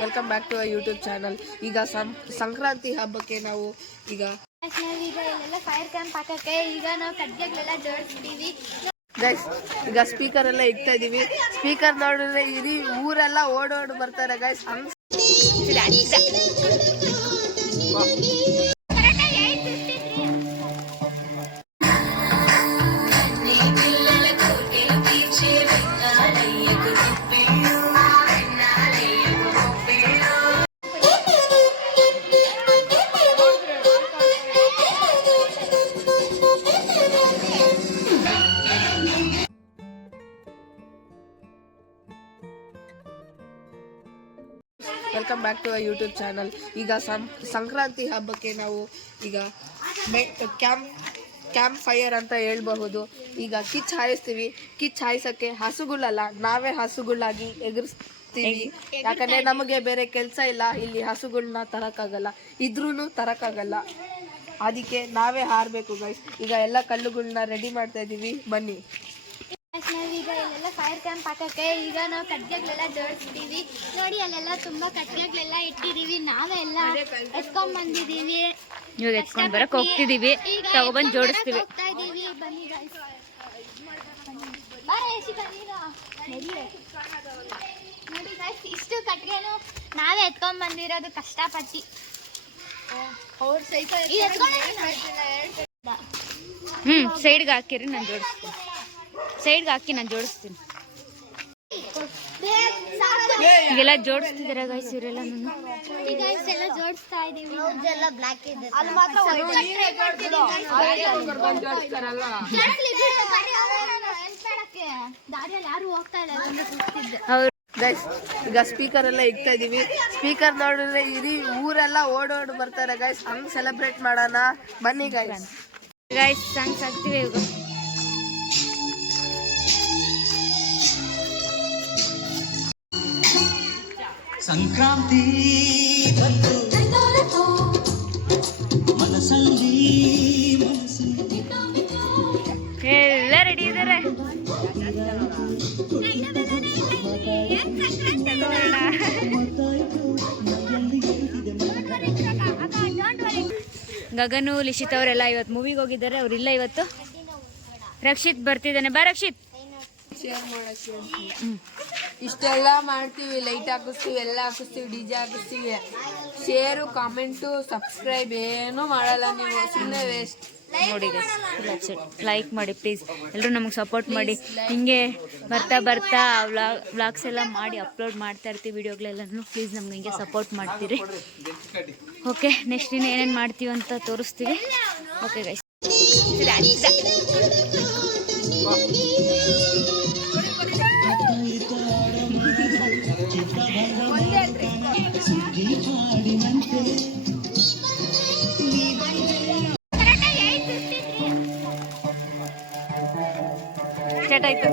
Welcome back to YouTube channel. ಈಗ ಸಂಕ್ರಾಂತಿ ಹಬ್ಬಕ್ಕೆ ನಾವು ಈಗ ಫೈರ್ ಕ್ಯಾಂಪ್ ಹಾಕಕ್ಕೆ ಈಗ ನಾವು ಕಡ್ಗೆಗಳೆಲ್ಲ ಜೋಡಿಸ್ತೀವಿ ಗೈಸ್. ಈಗ ಸ್ಪೀಕರ್ ಎಲ್ಲ ಇಡ್ತಾ ಇದೀವಿ. ಸ್ಪೀಕರ್ ನೋಡಿದ್ರೆ ಇಡೀ ಊರೆಲ್ಲ ಓಡೋಡ್ ಬರ್ತಾರೆ guys. Welcome back to YouTube channel. ಈಗ ಸಂಕ್ರಾಂತಿ ಹಬ್ಬಕ್ಕೆ ನಾವು ಈಗ ಕ್ಯಾಂಪ್ ಫೈರ್ ಅಂತ ಹೇಳ್ಬಹುದು. ಈಗ ಕಿಚ್ ಹಾಯಿಸ್ತೀವಿ. ಕಿಚ್ ಹಾಯಿಸಕ್ಕೆ ಹಸುಗಳಲ್ಲ, ನಾವೇ ಹಸುಗಳಾಗಿ ಎಗರಿಸ್ತೀವಿ. ಯಾಕಂದ್ರೆ ನಮಗೆ ಬೇರೆ ಕೆಲಸ ಇಲ್ಲ, ಇಲ್ಲಿ ಹಸುಗಳನ್ನ ತರಕ್ಕಾಗಲ್ಲ, ಇದ್ರೂ ತರಕ್ಕಾಗಲ್ಲ, ಅದಕ್ಕೆ ನಾವೇ ಹಾರಬೇಕು ಗೈಸ್. ಈಗ ಎಲ್ಲ ಕಲ್ಲುಗಳನ್ನ ರೆಡಿ ಮಾಡ್ತಾ ಇದೀವಿ, ಬನ್ನಿ. ಈಗ ಇಲ್ಲೆಲ್ಲ ಫೈರ್ ಕ್ಯಾಂಪ್ ಹಾಕಕ್ಕೆ ಈಗ ನಾವು ಕಟ್ಗೆಗಳೆಲ್ಲ ಜೋಡಿಸ್ತೀವಿ. ನೋಡಿ ಅಲ್ಲೆಲ್ಲ ತುಂಬಾ ಕಟ್ಗೆಗಳೆಲ್ಲ ಇಟ್ಟಿದೀವಿ, ನಾವೆಲ್ಲ ಎತ್ಕೊಂಡ್ ಬಂದಿದೀವಿ. ಇವಾಗ ಎತ್ಕೊಂಡ್ ಬರಕ್ ಹೋಗ್ತಿದೀವಿ, ತಗೊಬಂದ್ ಜೋಡಿಸ್ತೀವಿ. ಹೋಗ್ತಾ ಇದೀವಿ, ಬನ್ನಿ ನೋಡಿ ಗೈಸ್, ಇಷ್ಟು ಕಟ್ಗೆನು ನಾವೇ ಎತ್ಕೊಂಡ್ ಬಂದಿರೋದು ಕಷ್ಟಪಟ್ಟು. ಸೈಡ್ಗೆ ಹಾಕಿರಿ, ನಾನು ಜೋಡಿಸ್ತೀನಿ. ಸೈಡ್ಗೆ ಹಾಕಿ ನಾನು ಜೋಡಿಸ್ತೀನಿ. ಈಗೆಲ್ಲ ಜೋಡಿಸ್ತಿದಾರೆ ಗೈಸ್, ಇವರೆಲ್ಲ ಎಲ್ಲ ಜೋಡಿಸ್ತಾ ಇದೀವಿ. ಬ್ಲಾಕ್ ಇದೆ, ದಾರಿಯಲ್ಲಿ ಯಾರು ಹೋಗ್ತಾ ಇಲ್ಲ. ಗೈಸ್, ಈಗ ಸ್ಪೀಕರ್ ಎಲ್ಲ ಇಡ್ತಾ ಇದೀವಿ. ಸ್ಪೀಕರ್ ನೋಡಿದ್ರೆ ಇಡೀ ಊರೆಲ್ಲ ಓಡೋಡ್ ಬರ್ತಾರೆ ಗೈಸ್. ಹಂಗ್ ಸೆಲೆಬ್ರೇಟ್ ಮಾಡೋಣ, ಬನ್ನಿ ಗೈಸ್. ಗೈಸ್ ಸಾಂಗ್ಸ್ ಹಾಕ್ತಿವಿ ಇವಾಗ. ಸಂಕ್ರಾಂತಿ ಬಂತು ಮನಸ್ಸಲ್ಲಿ ಎಲ್ಲ ರೆಡಿ ಇದ್ದಾರೆ. ಗಗನು, ಲಿಶಿತ್ ಅವರೆಲ್ಲ ಇವತ್ತು ಮೂವಿಗೆ ಹೋಗಿದ್ದಾರೆ, ಅವರಿಲ್ಲ ಇವತ್ತು. ರಕ್ಷಿತ್ ಬರ್ತಿದ್ದಾನೆ, ಬಾ ರಕ್ಷಿತ್. ಶೇರ್ ಮಾಡಕ್ಕೆ ಇಷ್ಟೆಲ್ಲ ಮಾಡ್ತೀವಿ, ಲೈಟ್ ಹಾಕಿಸ್ತೀವಿ, ಎಲ್ಲ ಹಾಕಿಸ್ತೀವಿ, ಡಿಜೆ ಹಾಕಿಸ್ತೀವಿ. ಶೇರು, ಕಾಮೆಂಟು, ಸಬ್ಸ್ಕ್ರೈಬ್ ಏನೂ ಮಾಡಲ್ಲ ನೀವು, ಸುಮ್ಮನೆ ವೇಸ್ಟ್. ನೋಡಿ ಲೈಕ್ ಮಾಡಿ ಪ್ಲೀಸ್, ಎಲ್ಲರೂ ನಮಗೆ ಸಪೋರ್ಟ್ ಮಾಡಿ. ಹಿಂಗೆ ಬರ್ತಾ ಬರ್ತಾ ವ್ಲಾಗ್ಸ್ ಎಲ್ಲ ಮಾಡಿ ಅಪ್ಲೋಡ್ ಮಾಡ್ತಾ ಇರ್ತೀವಿ, ವಿಡಿಯೋಗಳೆಲ್ಲನೂ. ಪ್ಲೀಸ್ ನಮ್ಗೆ ಹಿಂಗೆ ಸಪೋರ್ಟ್ ಮಾಡ್ತೀರಿ. ಓಕೆ, ನೆಕ್ಸ್ಟ್ ದಿನ ಏನೇನು ಮಾಡ್ತೀವಿ ಅಂತ ತೋರಿಸ್ತೀವಿ. Okay guys. ಸ್ಟಾರ್ಟ್ ಆಯ್ತು.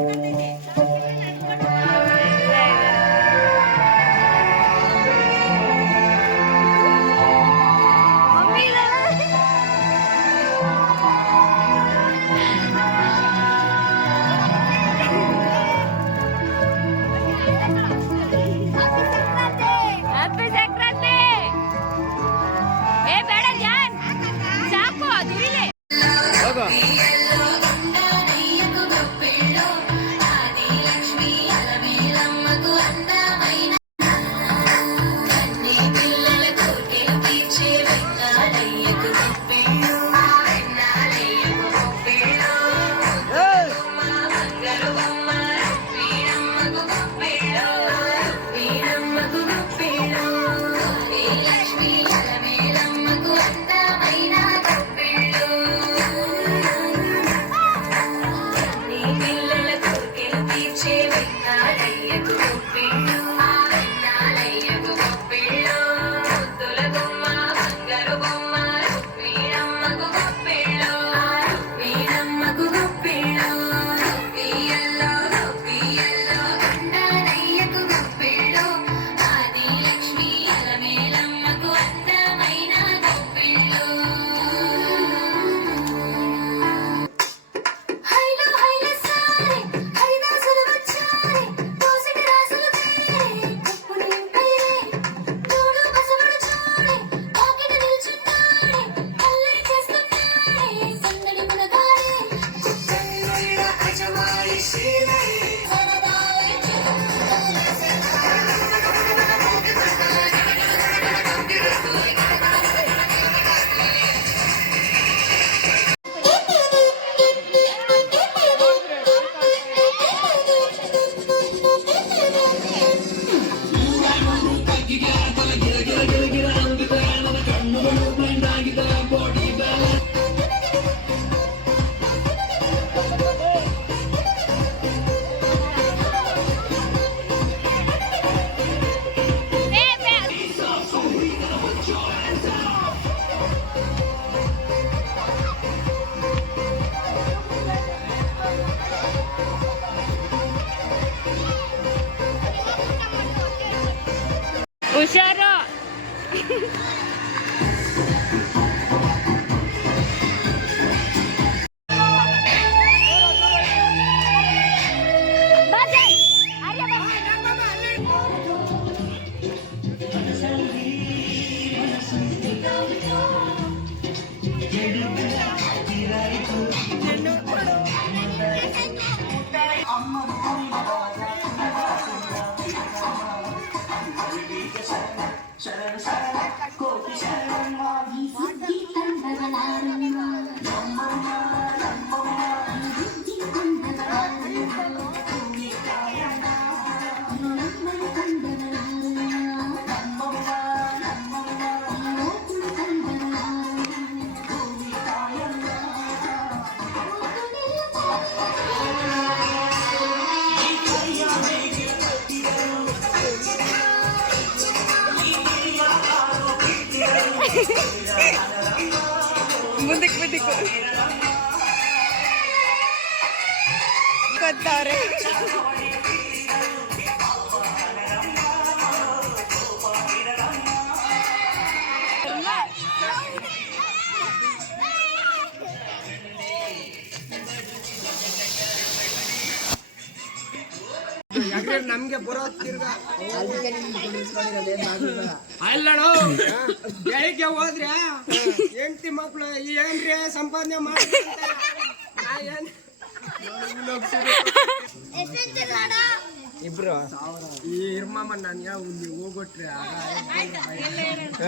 ಹುಷಾರು. ಮುಂದಕ್ಕೆ ಗೊತ್ತವ್ರೆ. ನಮ್ಗೆ ಬರೋ ತಿರ್ಗ ಅಲ್ಲಣೋ ಬೆಳಿಗ್ಗೆ ಹೋದ್ರೆ ಹೆಂಡತಿ ಮಕ್ಳು ಏನ್ರಿ ಸಂಪಾದನೆ ಮಾಡಿ ಇಬ್ರು ಈ ಇರ್ಮಮ್ಮ ನಾನು ಯಾವ ಹೋಗ್ಬಿಟ್ರೆ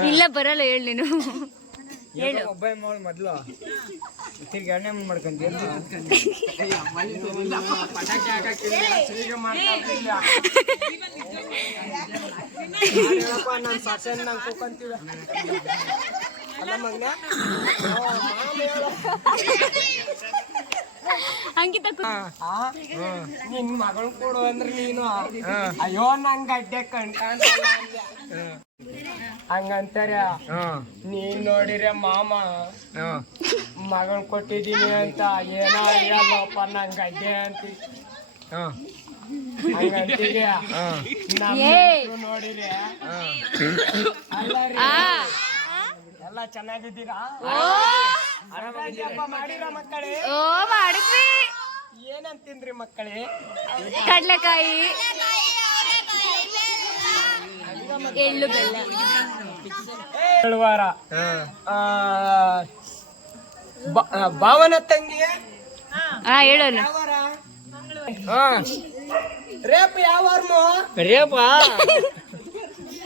ಇಲ್ಲ ಬರಲ್ಲ, ಹೇಳಿ ನೀನು ಹೇಳು. ಒಬ್ಬ ಮಾಡು ಮೊದ್ಲು ತಿರ್ಗಿ ಎಣ್ಣೆ ಮಾಡ್ಕೊಂತೀರ ಪಟಾಕಿ ಹಾಕಿಲ್ಲ ನಾನು ಸಸನ್ ನಂಗೆ ಕೂಕೊಂತೀವ ಅಲ್ಲ ಮಗನ ಅಂಕಿತ ನಿನ್ ಮಗಳು ಕೊಡು ಅಂದ್ರೆ ನೀನು ಅಯ್ಯೋ ನಂಗೆ ಗಡ್ಡೆ ಕಣ್ಕಾಂತಲ್ಲ ಹಂಗಂತಾರ. ನೀನ್ ನೋಡಿರ ಮಾಮ ಮಗಳ್ ಕೊಟ್ಟಿದೀನಿ ಅಂತ ಏನೋ ಹೇಳಪ್ಪ ನಂಗೆ ಗಡ್ಡೆ ಅಂತಿ ಹಂಗಂತೀರಿ. ನೋಡಿರಿ ಅಲ್ಲ ರೀ ಎಲ್ಲ ಚೆನ್ನಾಗಿದ್ದೀರಾ? ಹಬ್ಬ ಮಾಡಿರ ಮಕ್ಕಳೇ? ಓ ಮಾಡಿದ್ವಿ. ಏನಂತ ತಿಂದ್ರಿ ಮಕ್ಕಳೇ? ಕಡ್ಲೆಕಾಯಿ, ಎಳ್ಳು ಬೆಲ್ಲ. ವಾರ ಭಾವನ ತಂಗಿ ಹೇಳೋನು ಯಾವಾರ? ರೇಪ್ ಯಾವಾರಮು? ರೇಪ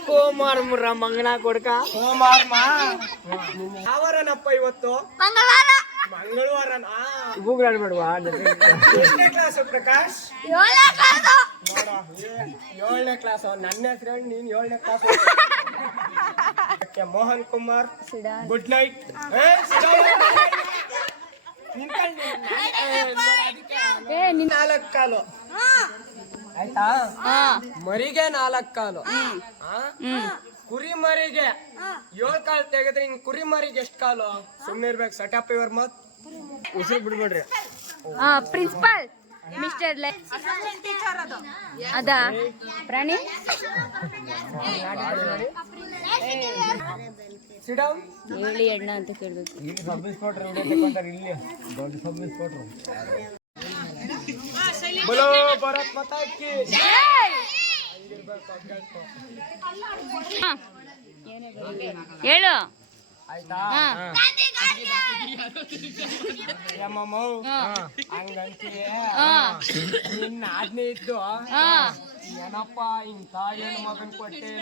ಸೋಮಾರ ಮಂಗನ ಕೊಡ್ಕ ಸೋಮಾರಮ್ಮ ಯಾವಾರನಪ್ಪ ಇವತ್ತು? ಮಂಗಳವಾರನಾ? ಗೂಗ್ಲಾಡ್ಬೇಡವಾ? ಎಷ್ಟನೇ ಕ್ಲಾಸ್ ಪ್ರಕಾಶ್? 7ನೇ ಕ್ಲಾಸ್. ನನ್ನ ಹೆಸರು ಹೇಳಿ ನೀನ್ 7ನೇ class. Mohan Kumar good night. ನಾಲ್ಕು ಕಾಲು ಆಯ್ತಾ? ಮರಿಗೆ 4 ಕಾಲು. ಕುರಿ ಮರಿಗೆ 7 ಕಾಲು ತೆಗೆದ್ರೆ ಇನ್ ಕುರಿ ಮರಿಗೆ ಎಷ್ಟು ಕಾಲು? ಸುಮ್ಮನೆ ಇರ್ಬೇಕು. ಸಟಪ್ ಇವ್ರ ಮತ್ ಉಸಿರು ಬಿಡ್ಬೇಡ್ರಿ. ಪ್ರಿನ್ಸಿಪಲ್ ಮಿಸ್ಟರ್ ಅದಾ ಪ್ರಾಣಿ ಹೇಳಿ ಅಣ್ಣ ಅಂತ ಕೇಳ್ಬೇಕು. ಇಲ್ಲಿ ಸಬ್ ಇನ್ಸ್ಪೆಕ್ಟರ್ ಇಲ್ಲಿ ದೊಡ್ಡ ಸಬ್ ಇನ್ಸ್ಪೆಕ್ಟರ್. बोलो भारत माता की ಹೇಳು ಆಯ್ತಾ? ಹಂಗಂತೀಯ ನಿನ್ನ ಆಜ್ಞೆ ಇದ್ದು ಏನಪ್ಪ ಇಂಥ ಏನು ಮಗನ್ ಕೊಟ್ಟೆ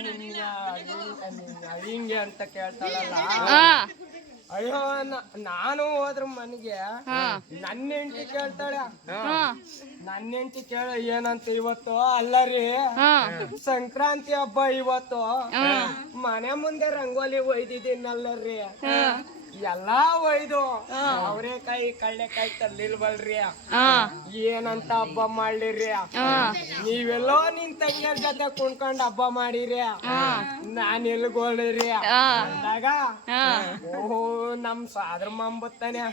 ಹಿಂಗೆ ಅಂತ ಕೇಳ್ತಾಳಲ್ಲ. ಅಯ್ಯೋ ನಾನು ಹೋದ್ರ ಮನೆಗೆ ನನ್ನ ಹೆಂಡತಿ ಕೇಳ್ತಾಳೆ. ನನ್ನ ಹೆಂಡತಿ ಕೇಳ ಏನಂತ ಇವತ್ತು? ಅಲ್ಲರಿ ಸಂಕ್ರಾಂತಿ ಹಬ್ಬ ಇವತ್ತು ಮನೆ ಮುಂದೆ ರಂಗೋಲಿ ಒಯ್ದಿದ್ದೀನಲ್ಲರಿ. ಎಲ್ಲಾ ಒಯ್ದು ಅವರೇಕಾಯಿ ಕಳ್ಳೆಕಾಯಿ ತರ್ಲಿಲ್ವಲ್ರಿ. ಏನಂತ ಹಬ್ಬ ಮಾಡ್ಲಿರಿ? ನೀವೆಲ್ಲೋ ನಿನ್ ತಂಗಿಯರ ಜೊತೆ ಕುಣ್ಕೊಂಡ್ ಹಬ್ಬ ಮಾಡಿರಿ, ನಾನ್ ಎಲ್ಗೋಳ್ರಿ ಅಂದಾಗ ಓಹೋ ನಮ್ ಸಾದ್ರ ಮಾಂಬತ್ತಾನೆ.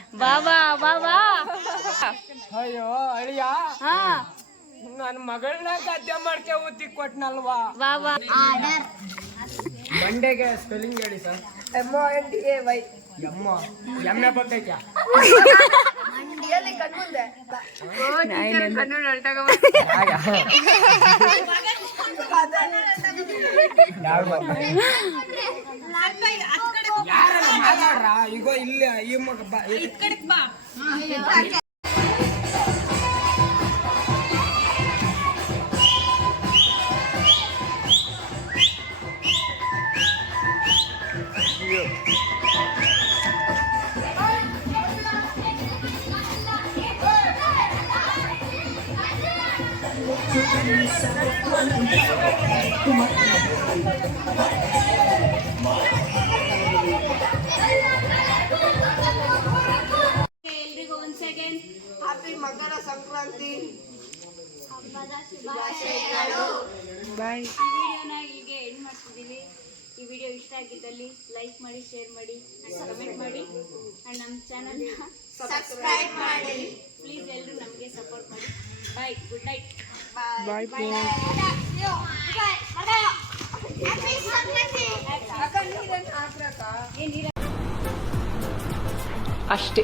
ಅಯ್ಯೋ ಅಳಿಯ ನನ್ ಮಗಳನ್ನ ಗದ್ದೆ ಮಾಡ್ಕೆ ಉದ್ದಿ ಕೊಟ್ನಲ್ವಾ? ಮಂಡೆಗೆ ಸ್ಪೆಲ್ಲಿಂಗ್ ಹೇಳಿ ಸರ್. MONDAY. ಎಮ್ಮೆ ಬರ್ತೈತ್ಯಾ? ಎಲ್ಲಿ ಕಣ್ಮುಂದೆ? ಯಾರನ್ನ ಮಾತಾಡ್ರ ಈಗ ಇಲ್ಲ ಈ ಮಗ ಬಾ. ಎಲ್ರಿಗೂ ಒಂದ್ ಸೆಕೆಂಡ್ ಹ್ಯಾಪಿ ಮಕರ ಸಂಕ್ರಾಂತಿ. ಬಾಯ್. ಈ ವಿಡಿಯೋನ ಹೀಗೆ ಎಂಡ್ ಮಾಡ್ತಿದ್ದೀವಿ. ಈ ವಿಡಿಯೋ ಇಷ್ಟ ಆಗಿದ್ದಲ್ಲಿ ಲೈಕ್ ಮಾಡಿ, ಶೇರ್ ಮಾಡಿ, ಕಮೆಂಟ್ ಮಾಡಿ, ಅಂಡ್ ನಮ್ಮ ಚಾನಲ್ನ ಸಬ್ಸ್ಕ್ರೈಬ್ ಮಾಡಿ. ಪ್ಲೀಸ್ ಎಲ್ಲರೂ ನಮಗೆ ಸಪೋರ್ಟ್ ಮಾಡಿ. ಬಾಯ್, ಗುಡ್ ನೈಟ್. ಬಾಯ್. ಅಕ್ಕ ನೀರೇನು ಹಾಕ್ರಕ್ಕ? ಅಷ್ಟೇ.